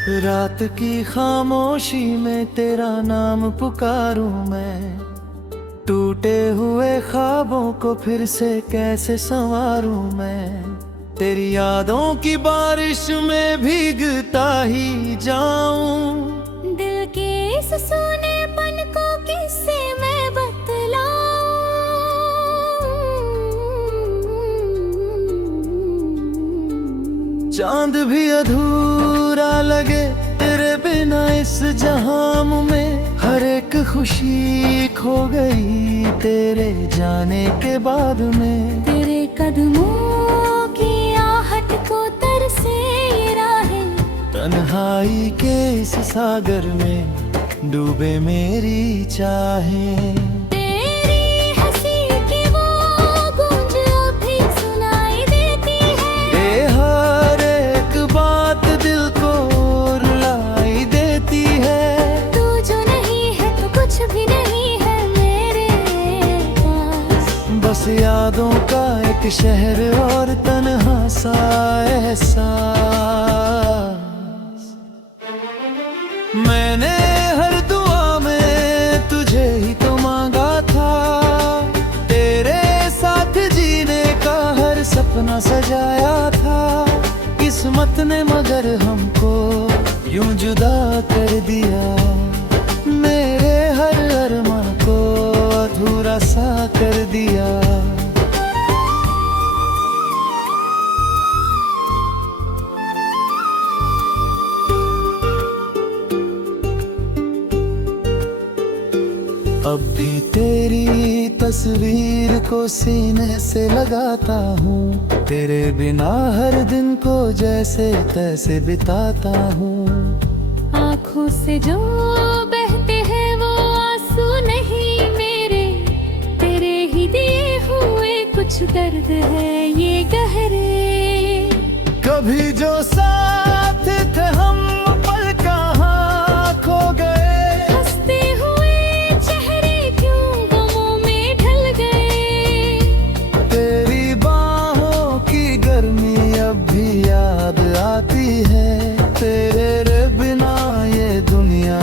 रात की खामोशी में तेरा नाम पुकारूं मैं, टूटे हुए ख्वाबों को फिर से कैसे संवारूं मैं। तेरी यादों की बारिश में भीगता ही जाऊं, दिल के इस सूनेपन को किससे मैं बतलाऊं। चांद भी अधूरा लगे तेरे बिना इस जहां में, हर एक खुशी खो गई तेरे जाने के बाद में। तेरे कदमों की आहट को तरसे ये राहें, तन्हाई के इस सागर में डूबे मेरी चाहें। तेरी हंसी की वो गूंज अभी सुनाई देती है, ये हर एक बात दिल को रुलाई देती है। तू जो नहीं है तो कुछ भी नहीं है मेरे पास। बस यादों का एक शहर और तन्हा सा एहसास। मैंने हर दुआ में तुझे ही तो मांगा था, तेरे साथ जीने का हर सपना सजाया था। किस्मत ने मगर हमको यूं जुदा कर दिया, मेरे हर अरमान को अधूरा सा कर दिया। अब भी तेरी तस्वीर को सीने से लगाता हूँ, तेरे बिना हर दिन को जैसे तैसे बिताता हूँ। आँखों से जो बहते हैं वो आंसू नहीं मेरे, तेरे ही दिए हुए कुछ दर्द है ये गहरे। कभी जो साथ थे हम पल कहाँ खो गए, हंसते हुए चेहरे क्यों गमों में ढल गए। तेरी बाहों की गर्मी अब भी याद आती है, तेरे बिना ये दुनिया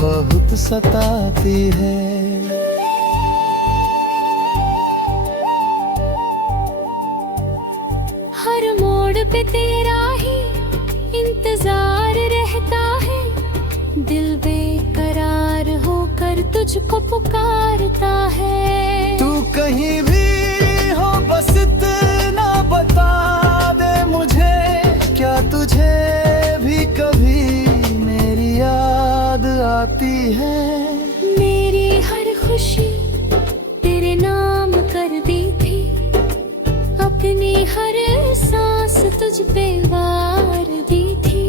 बहुत सताती है। हर मोड़ पे तेरा ही इंतजार रहता है, दिल बेकरार होकर तुझको पुकारता है। तू कहीं भी हो बस इतना बता दे मुझे, क्या तुझे भी कभी मेरी याद आती है। मेरी हर खुशी तेरे नाम कर दी थी, अपनी हर सांस तुझ पे वार दी थी।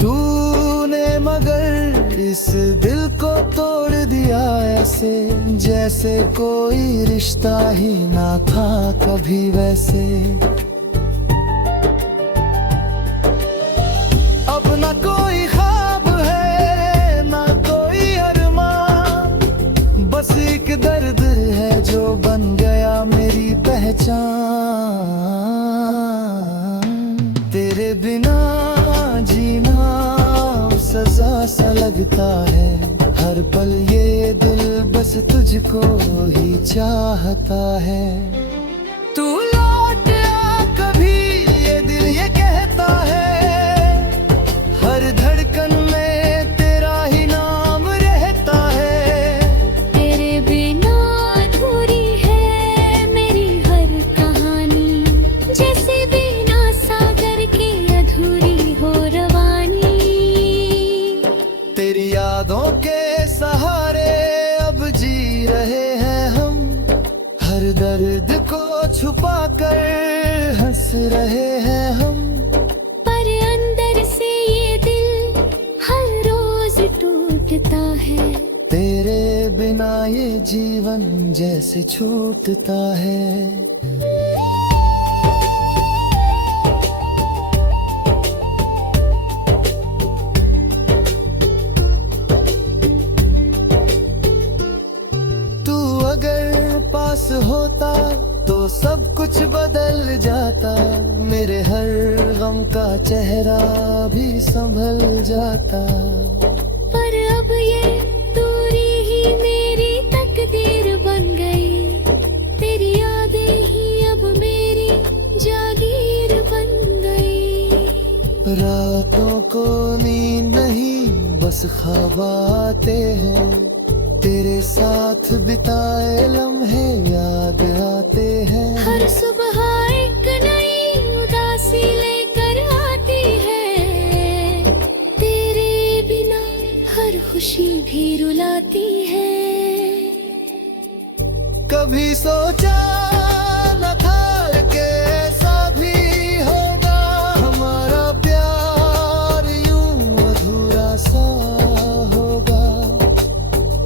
तूने मगर इस दिल को तोड़ दिया ऐसे, जैसे कोई रिश्ता ही ना था कभी वैसे। अब ना कोई ख्वाब है ना कोई अरमान, बस एक दर्द है जो बन गया मेरी पहचान। तेरे बिना जीना सजा सा लगता है, हर पल ये दिल बस तुझको ही चाहता है। तू लौट आ कभी ये दिल ये कहता है, हर धड़कन में तेरा ही नाम रहता है। तेरे बिना अधूरी है मेरी हर कहानी, जैसे बिना सागर के अधूरी हो रवानी। तेरी यादों के सहारे अब जी रहे हैं हम, हर दर्द को छुपा कर हंस रहे हैं हम। पर अंदर से ये दिल हर रोज टूटता है, तेरे बिना ये जीवन जैसे छूटता है। तू अगर पास होता तो सब कुछ बदल जाता, मेरे हर गम का चेहरा भी संभल जाता। पर अब ये दूरी ही मेरी तकदीर बन गई, तेरी यादें ही अब मेरी जागीर बन गई। रातों को नींद नहीं बस ख्वाब आते हैं, तेरे साथ बिताए लम्हे याद आते हैं। हर सुबह एक नई उदासी लेकर आती है, तेरे बिना हर खुशी भी रुलाती है। कभी सोचा न था कि ऐसा भी होगा, हमारा प्यार यूं अधूरा सा होगा।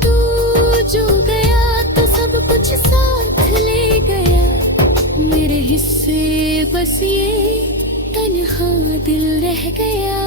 तू जो गया तो सब कुछ साथ ले गया, मेरे हिस्से बस ये तन्हा दिल रह गया।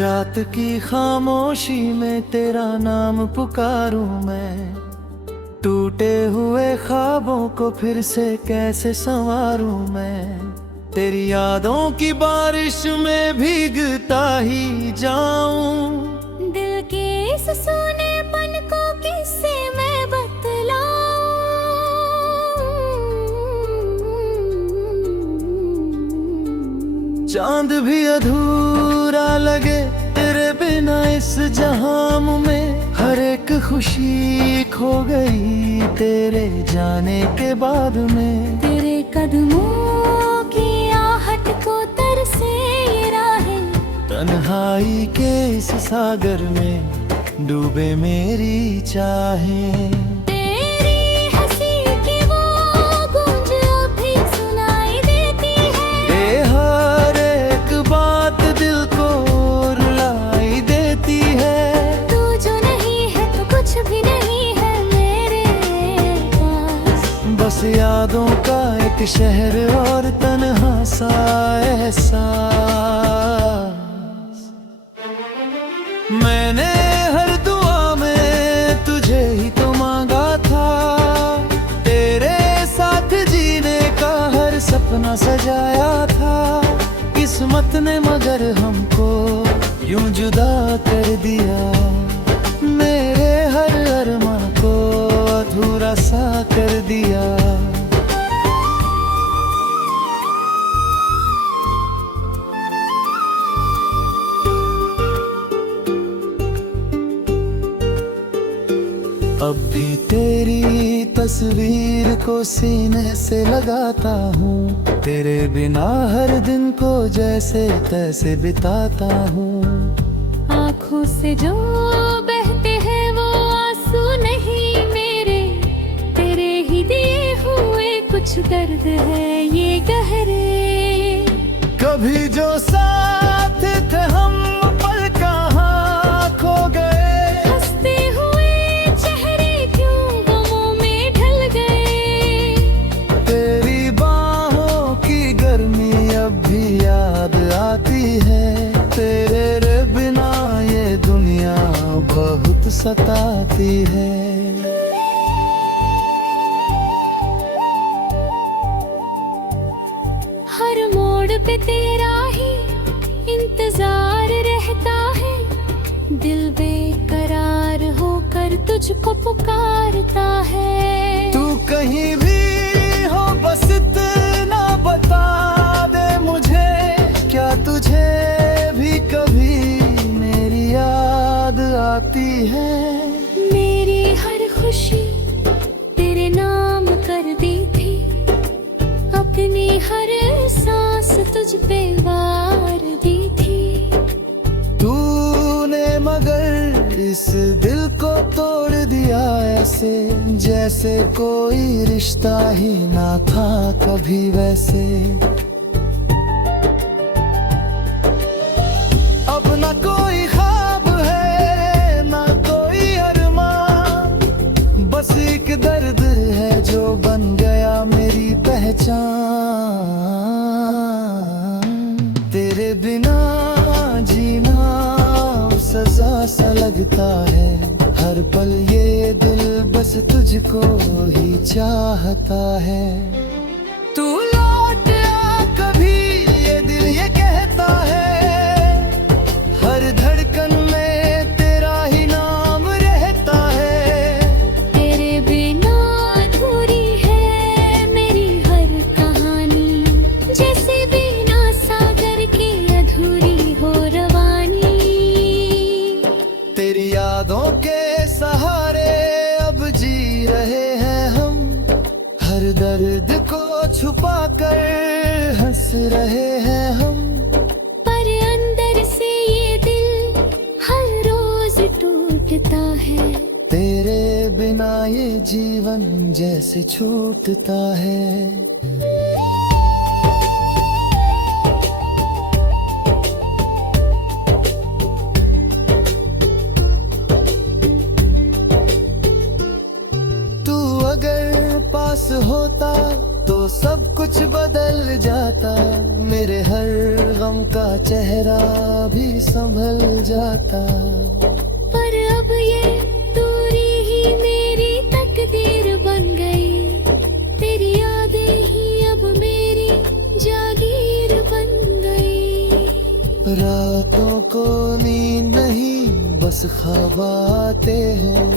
रात की खामोशी में तेरा नाम पुकारूं मैं, टूटे हुए ख्वाबों को फिर से कैसे संवारूं मैं। तेरी यादों की बारिश में भीगता ही जाऊं, दिल के इस सूनेपन को किससे मैं बतलाऊं। चांद भी अधूरा लगे तेरे बिना इस जहां में, हर एक खुशी खो गई तेरे जाने के बाद में। तेरे कदमों की आहट को तरसे ये राहें, तन्हाई के इस सागर में डूबे मेरी चाहें। तेरी हंसी की वो गूंज अभी सुनाई देती है, ये हर एक बात दिल को रुलाई देती है। तू जो नहीं है तो कुछ भी नहीं है मेरे पास, बस यादों का एक शहर और तन्हा सा एहसास। मैंने हर दुआ में तुझे ही तो मांगा था, तेरे साथ जीने का हर सपना सजाया था। किस्मत ने मगर हमको यूं जुदा कर दिया, मेरे हर अरमान को अधूरा सा कर दिया। अब भी तेरी तस्वीर को सीने से लगाता हूँ, तेरे बिना हर दिन को जैसे तैसे बिताता हूँ। आँखों से जो बहते हैं वो आंसू नहीं मेरे, तेरे ही दिए हुए कुछ दर्द है ये गहरे। कभी जो साथ थे हम पल कहाँ खो गए, हंसते हुए चेहरे क्यों गमों में ढल गए। तेरी बाहों की गर्मी अब भी याद आती है, तेरे बिना ये दुनिया बहुत सताती है। हर मोड़ पे तेरा ही इंतजार रहता है, दिल बेकरार होकर तुझको पुकारता है। तू कहीं भी हो बस इतना बता दे मुझे, क्या तुझे भी कभी मेरी याद आती है। मेरी हर खुशी तेरे नाम कर दी थी, अपनी हर सांस तुझ पे वार दी थी। तूने मगर इस दिल को तोड़ दिया ऐसे, जैसे कोई रिश्ता ही ना था कभी वैसे। अब ना कोई ख्वाब है ना कोई अरमान, बस तुझको ही चाहता है। तू लौट आ कभी, ये दिल ये कहता है, हर धड़कन में तेरा ही नाम रहता है। तेरे बिना अधूरी है मेरी हर कहानी, जैसे बिना सागर की अधूरी हो रवानी। तेरी यादों के सहारे अब जी रहे हैं हम, हर दर्द को छुपा कर हंस रहे हैं हम। पर अंदर से ये दिल हर रोज टूटता है। तेरे बिना ये जीवन जैसे छूटता है। तू अगर पास होता तो सब कुछ बदल जाता, मेरे हर गम का चेहरा भी संभल जाता। पर अब ये दूरी ही मेरी तकदीर बन गई, तेरी यादें ही अब मेरी जागीर बन गई। रातों को नींद नहीं बस ख्वाब आते हैं,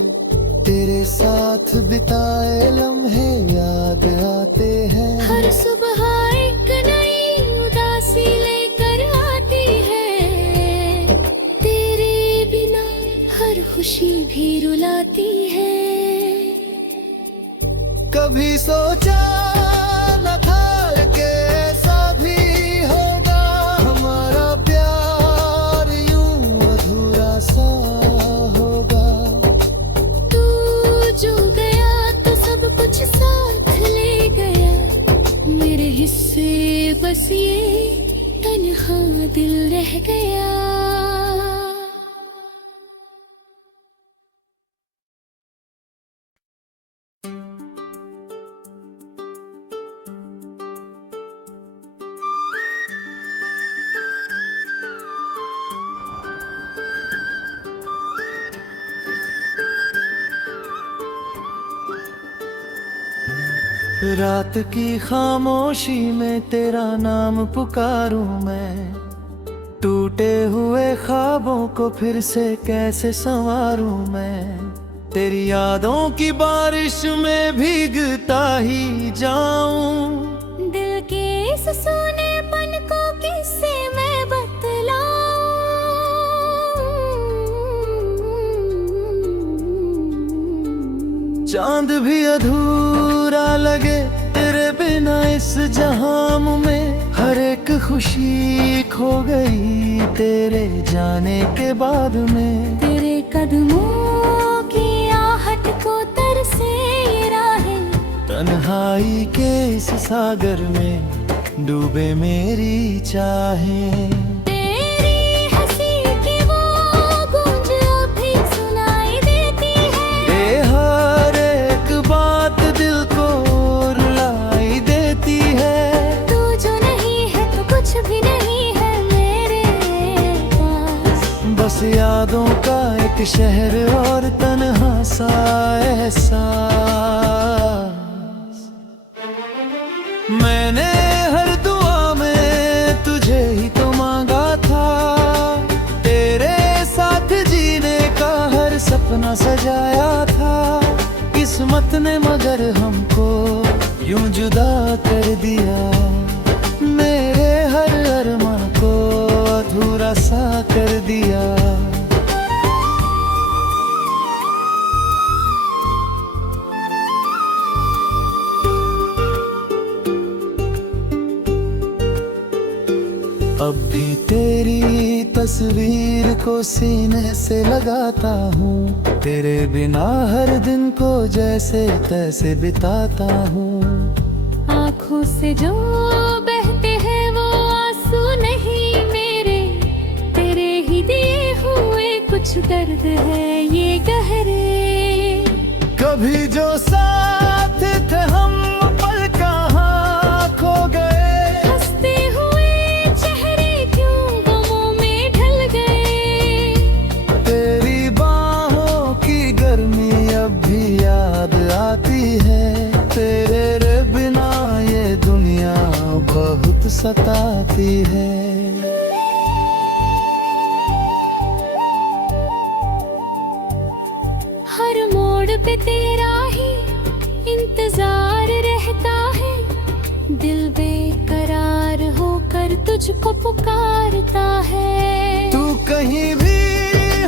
तेरे साथ बिताए लम्हे याद आते हैं। हर सुबह एक नई उदासी लेकर आती है, तेरे बिना हर खुशी भी रुलाती है। कभी सोचा न था कि ऐसा भी होगा, हमारा प्यार यूं अधूरा सा होगा। तू जो गया तो सब कुछ साथ ले गया, मेरे हिस्से बस ये तन्हा दिल रह गया। रात की खामोशी में तेरा नाम पुकारूं मैं, टूटे हुए ख्वाबों को फिर से कैसे संवारूं मैं। तेरी यादों की बारिश में भीगता ही जाऊं, दिल के इस सूनेपन को किससे मैं बतलाऊं। चांद भी अधूरा लगे तेरे बिना इस जहां में, हर एक खुशी खो गई तेरे जाने के बाद में। तेरे कदमों की आहट को तरसे ये राहें, तन्हाई के इस सागर में डूबे मेरी चाहें। तेरी हंसी की वो गूंज अभी सुनाई देती है, ये हर एक बात दिल को रुलाई देती है। तू जो नहीं है तो कुछ भी नहीं है मेरे पास, बस यादों का एक शहर और तन्हा सा एहसास। मैंने हर दुआ में तुझे ही तो मांगा था, तेरे साथ जीने का हर सपना सजाया था। किस्मत ने मगर हमको यूं जुदा कर दिया, मेरे हर अरमान को अधूरा सा कर दिया। अब भी तेरी तस्वीर को सीने से लगाता हूँ, तेरे बिना हर दिन को जैसे तैसे बिताता हूँ। आँखों से जो बहते हैं वो आंसू नहीं मेरे, तेरे ही दिए हुए कुछ दर्द है ये गहरे। कभी जो साथ थे हम पल कहाँ खो गए, हंसते हुए चेहरे क्यों गमों में ढल गए। तेरी बाहों की गर्मी अब भी याद आती है। तेरे बिना ये दुनिया बहुत सताती है। हर मोड़ पे तेरा ही इंतजार रहता है, दिल बेकरार होकर तुझको पुकारता है। तू कहीं भी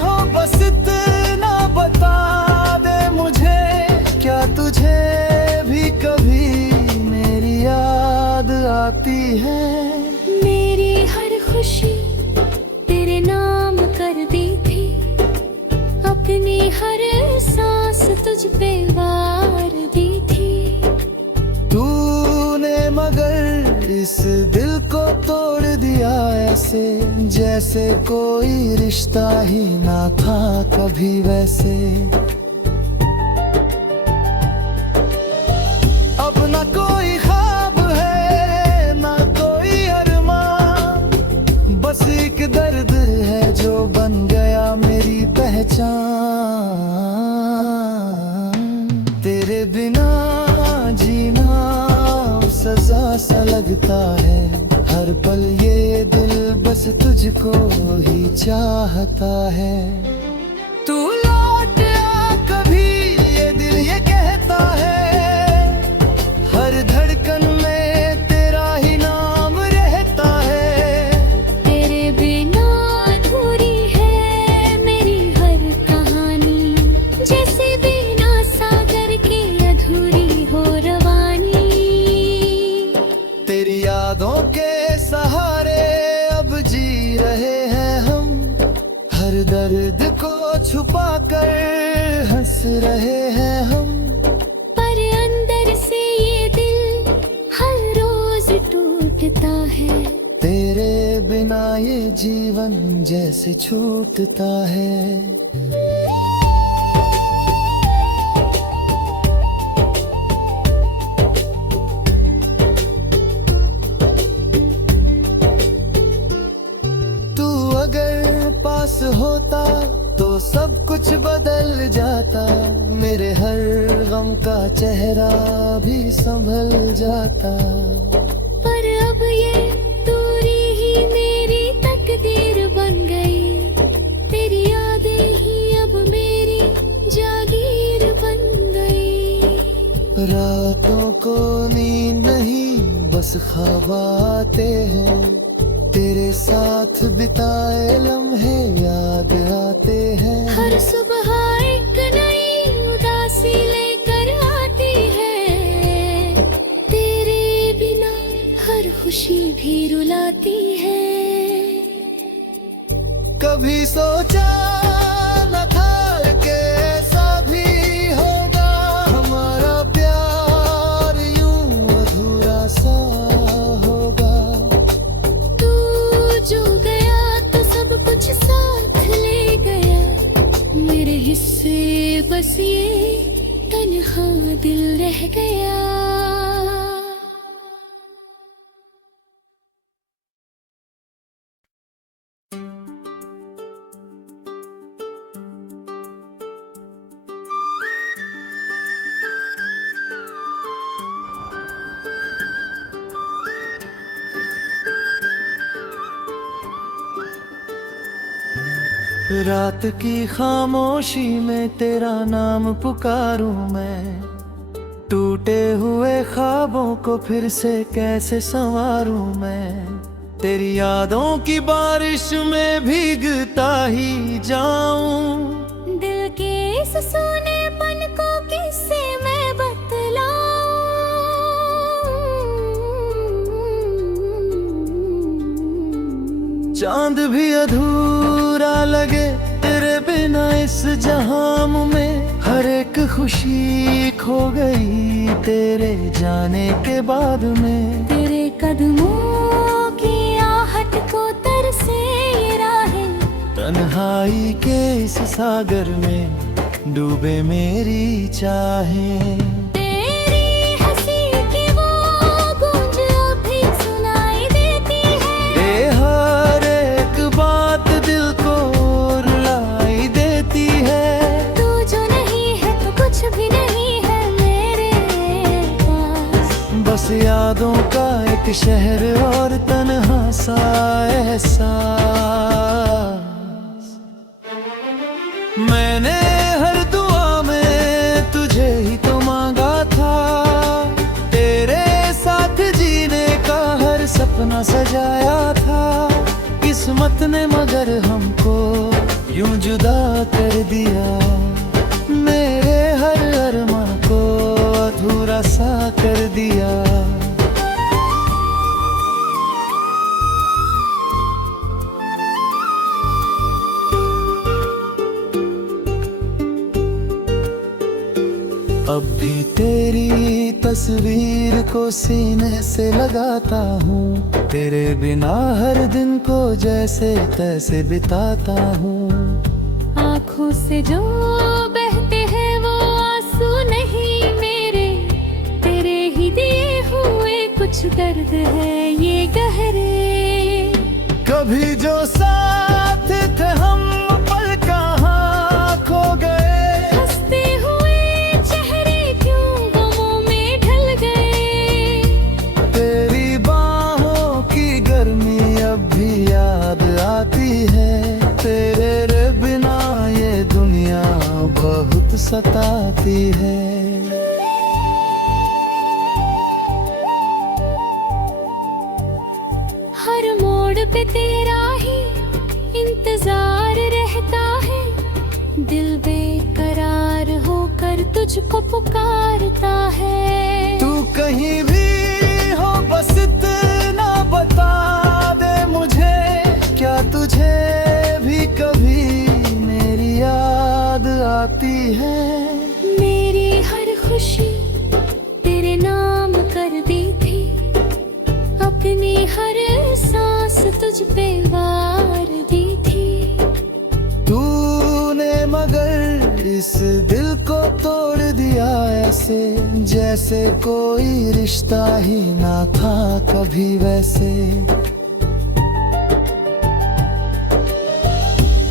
हो बस इतना बता दे मुझे, क्या तुझे भी कभी मेरी याद आती है? मेरी हर खुशी तेरे नाम कर दी थी, अपनी हर सांस तुझ पे वार दी थी। तूने मगर इस दिल को तोड़ दिया ऐसे, जैसे कोई रिश्ता ही ना था कभी वैसे। अब ना कोई ख्वाब है ना कोई अरमान, बस एक दर्द है जो बन गया मेरी पहचान। तेरे बिना जीना सजा सा लगता है, हर पल ये दिल बस तुझको ही चाहता है। तू लौट आ कभी ये दिल ये कहता है, हर धड़कन में तेरा ही नाम रहता है। तेरे बिना अधूरी है मेरी हर कहानी, जैसे बिना सागर के अधूरी हो रवानी। तेरी यादों के सहारे अब जी रहे हैं हम, हर दर्द को छुपा कर हंस रहे हैं हम। पर अंदर से ये दिल हर रोज टूटता है, तेरे बिना ये जीवन जैसे छूटता है। तू अगर पास होता तो सब कुछ बदल जाता, मेरे हर गम का चेहरा भी संभल जाता। पर अब ये दूरी ही मेरी तकदीर बन गई, तेरी यादें ही अब मेरी जागीर बन गई। रातों को नींद नहीं बस ख्वाब आते हैं, तेरे साथ बिताए लम्हे याद आते हैं। हर सुबह एक नई उदासी लेकर आती है, तेरे बिना हर खुशी भी रुलाती है। कभी सोचा न था कि ऐसा भी होगा, हमारा प्यार यूं अधूरा सा होगा। तू जो गया तो सब कुछ साथ ले गया, मेरे हिस्से बस ये तन्हा दिल रह गया। रात की खामोशी में तेरा नाम पुकारूं मैं, टूटे हुए ख्वाबों को फिर से कैसे संवारूं मैं। तेरी यादों की बारिश में भीगता ही जाऊं, दिल के इस सूनेपन को किससे मैं बतलाऊं। चांद भी अधूरा लगे तेरे बिना इस जहां में, हर एक खुशी खो गई तेरे जाने के बाद में। तेरे कदमों की आहट को तरसे ये राहें, तन्हाई के इस सागर में डूबे मेरी चाहें। तेरी हंसी की वो गूंज अभी सुनाई देती है, ये हर एक बात दिल को रुलाई देती है। तू जो नहीं है तो कुछ भी नहीं है यादों का एक शहर और तन्हा सा एहसास। मैंने हर दुआ में तुझे ही तो मांगा था, तेरे साथ जीने का हर सपना सजाया था। किस्मत ने मगर हमको यूं जुदा कर दिया, मेरे हर अरमान को अधूरा सा कर दिया। अब भी तेरी तस्वीर को सीने से लगाता हूँ, तेरे बिना हर दिन को जैसे तैसे बिताता हूँ। आँखों से जो बहते हैं वो आंसू नहीं मेरे, तेरे ही दिए हुए कुछ दर्द है ये गहरे। कभी जो साथ थे हम पल कहाँ खो गए, हंसते हुए चेहरे क्यों गमों में ढल गए। तेरी बाहों की गर्मी अब भी याद आती है, तेरे बिना ये दुनिया बहुत सताती है। हर मोड़ पे तेरा ही इंतजार रहता है, दिल बेकरार होकर तुझको पुकारता है। तू कहीं भी हो बस इतना बता दे मुझे, क्या तुझे भी कभी मेरी याद आती है। मेरी हर खुशी तेरे नाम कर दी थी, अपनी हर सांस तुझ पे वार दी थी। तूने मगर इस दिल को तोड़ दिया ऐसे, जैसे कोई रिश्ता ही ना था कभी वैसे।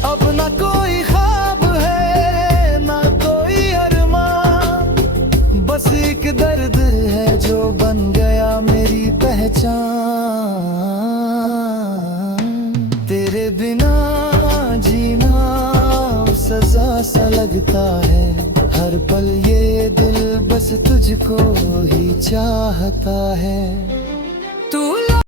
अब ना कोई ख्वाब है ना कोई अरमान, बस एक दर्द है जो बन गया मेरी पहचान। तेरे बिना जीना सजा सा लगता है, हर पल ये दिल बस तुझको ही चाहता है। तू